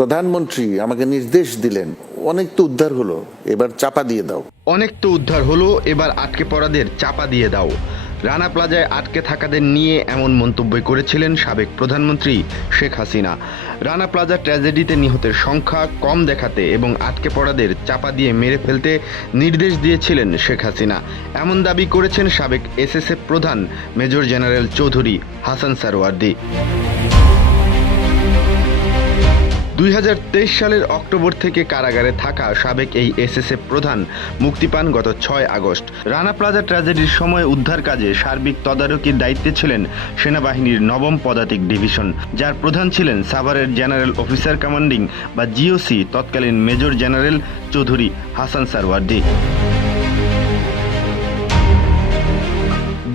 প্রধানমন্ত্রী আমাকে নির্দেশ দিলেন, অনেক তো উদ্ধার হলো, এবার চাপা দিয়ে দাও। অনেক তো উদ্ধার হলো, এবার আটকে পড়াদের চাপা দিয়ে দাও। রানা প্লাজায় আটকে থাকাদের নিয়ে এমন মন্তব্য করেছিলেন সাবেক প্রধানমন্ত্রী শেখ হাসিনা। রানা প্লাজা ট্র্যাজেডিতে নিহতের সংখ্যা কম দেখাতে এবং আটকে পড়াদের চাপা দিয়ে মেরে ফেলতে নির্দেশ দিয়েছিলেন শেখ হাসিনা। এমন দাবি করেছেন সাবেক এসএসএফ প্রধান মেজর জেনারেল চৌধুরী হাসান সারওয়ার্দি দুই হাজার তেইশ সালের অক্টোবর থেকে কারাগারে থাকা সাবেক এই এসএসএফ প্রধান মুক্তি পান গত ছয় আগস্ট। রানা প্লাজা ট্র্যাজেডির সময় উদ্ধার কাজে সার্বিক তদারকির দায়িত্বে ছিলেন সেনাবাহিনীর নবম পদাতিক ডিভিশন, যার প্রধান ছিলেন সাভারের জেনারেল অফিসার কমান্ডিং বা জিওসি, তৎকালীন মেজর জেনারেল চৌধুরী হাসান সারওয়ার্দি।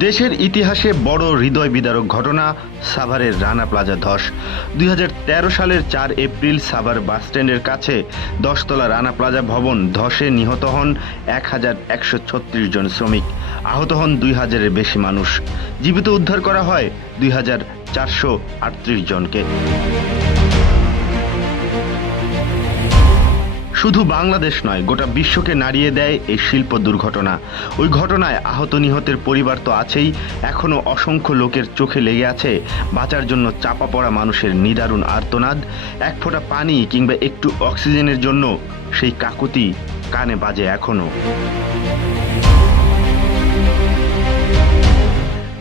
দেশের ইতিহাসে বড় হৃদয় বিদারক ঘটনা সাভারের রানা প্লাজা ধস। দুই হাজার তেরো সালের চার এপ্রিল সাভার বাসস্ট্যান্ডের কাছে দশতলা রানা প্লাজা ভবন ধসে নিহত হন এক হাজার একশো ছত্রিশ জন শ্রমিক। আহত হন দুই হাজারের বেশি মানুষ। জীবিত উদ্ধার করা হয় দুই হাজার চারশো আটত্রিশ জনকে। শুধু বাংলাদেশ নয়, গোটা বিশ্বকে নাড়িয়ে দেয় এই শিল্প দুর্ঘটনা। ওই ঘটনায় আহত নিহতের পরিবার তো আছেই, এখনও অসংখ্য লোকের চোখে লেগে আছে, বাঁচার জন্য চাপা পড়া মানুষের নিদারুণ আর্তনাদ, এক ফোঁটা পানি কিংবা একটু অক্সিজেনের জন্য সেই কাকুতি কানে বাজে এখনও।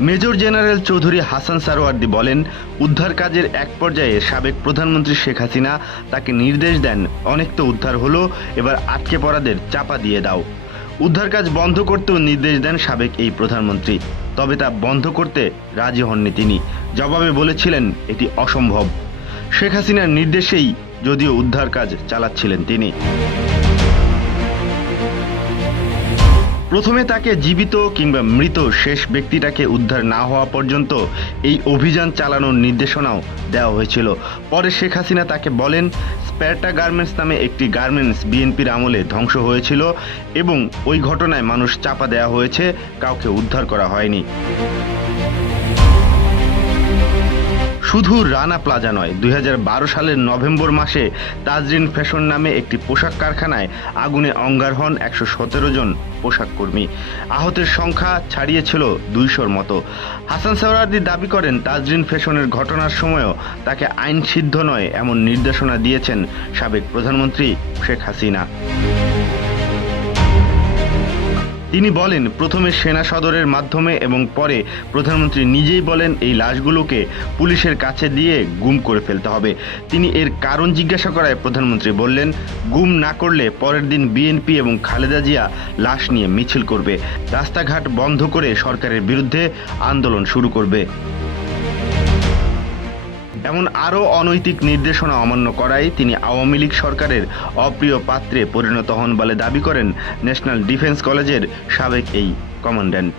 মেজর জেনারেল চৌধুরী হাসান সারোয়ার্দি বলেন, উদ্ধার কাজের এক পর্যায়ে সাবেক প্রধানমন্ত্রী শেখ হাসিনা তাকে নির্দেশ দেন, অনেক তো উদ্ধার হলো, এবার আটকে পড়াদের চাপা দিয়ে দাও। উদ্ধার কাজ বন্ধ করতেও নির্দেশ দেন সাবেক এই প্রধানমন্ত্রী, তবে তা বন্ধ করতে রাজি হননি তিনি। জবাবে বলেছিলেন, এটি অসম্ভব। শেখ হাসিনার নির্দেশেই যদিও উদ্ধার কাজ চালাচ্ছিলেন তিনি। প্রথমে তাকে জীবিত কিংবা মৃত শেষ ব্যক্তিটাকে উদ্ধার না হওয়া পর্যন্ত এই অভিযান চালানোর নির্দেশনাও দেওয়া হয়েছিল। পরে শেখ হাসিনা তাকে বলেন স্প্যারটা গার্মেন্টস নামে একটি গার্মেন্টস বিএনপির আমলে ধ্বংস হয়েছিল এবং ওই ঘটনায় মানুষ চাপা দেওয়া হয়েছে, কাউকে উদ্ধার করা হয়নি। শুধু রানা প্লাজা নয়, দুই সালের নভেম্বর মাসে তাজরিন ফ্যাশন নামে একটি পোশাক কারখানায় আগুনে অঙ্গার হন একশো সতেরো জন পোশাক কর্মী। আহতের সংখ্যা ছাড়িয়েছিল দুইশোর মতো। হাসান সাওয়ার্দি দাবি করেন, তাজরিন ফ্যাশনের ঘটনার সময়ও তাকে আইন সিদ্ধ নয় এমন নির্দেশনা দিয়েছেন সাবেক প্রধানমন্ত্রী শেখ হাসিনা। তিনি বলেন, প্রথমে সেনা সদরের মাধ্যমে এবং পরে প্রধানমন্ত্রী নিজেই বলেন এই লাশগুলোকে পুলিশের কাছে দিয়ে গুম করে ফেলতে হবে। তিনি এর কারণ জিজ্ঞাসা করায় প্রধানমন্ত্রী বললেন, গুম না করলে পরের দিন বিএনপি এবং খালেদা জিয়া লাশ নিয়ে মিছিল করবে। রাস্তাঘাট বন্ধ করে সরকারের বিরুদ্ধে আন্দোলন শুরু করবে। এমন আরও অনৈতিক নির্দেশনা অমান্য করায় তিনি আওয়ামী লীগ সরকারের অপ্রিয় পাত্রে পরিণত হন বলে দাবি করেন ন্যাশনাল ডিফেন্স কলেজের সাবেক এই কমান্ড্যান্ট।